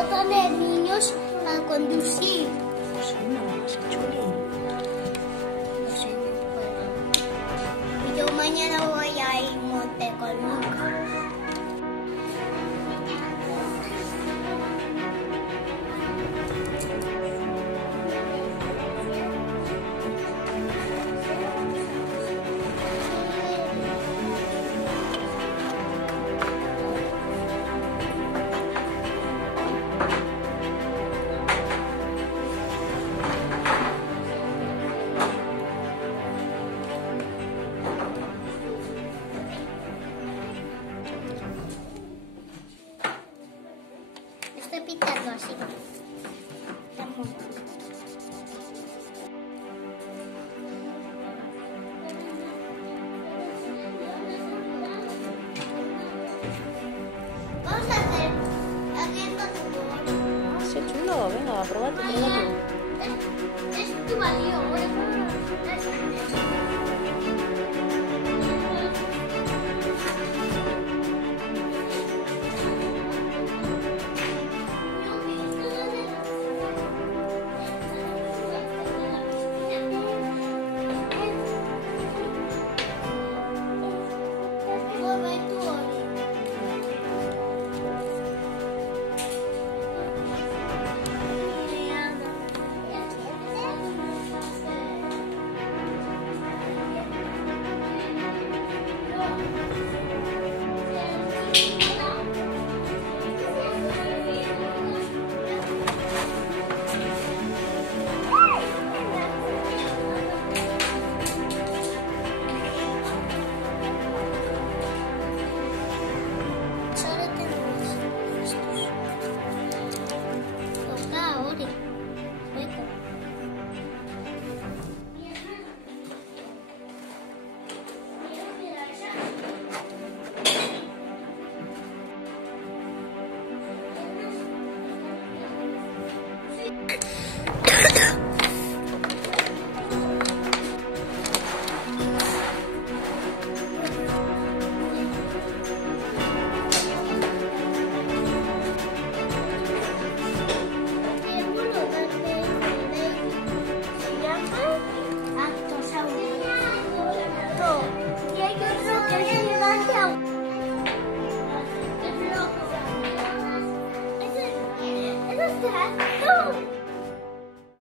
montón de niños a conducir. No sé, no vamos a Chuli. No sé, no puedo. Y yo mañana voy a ir a monte con Luca. Estoy pintando así. Vamos a hacer esto todo. Ah, sí, chulo. Venga, pruébate, pruébate. Es tu marido,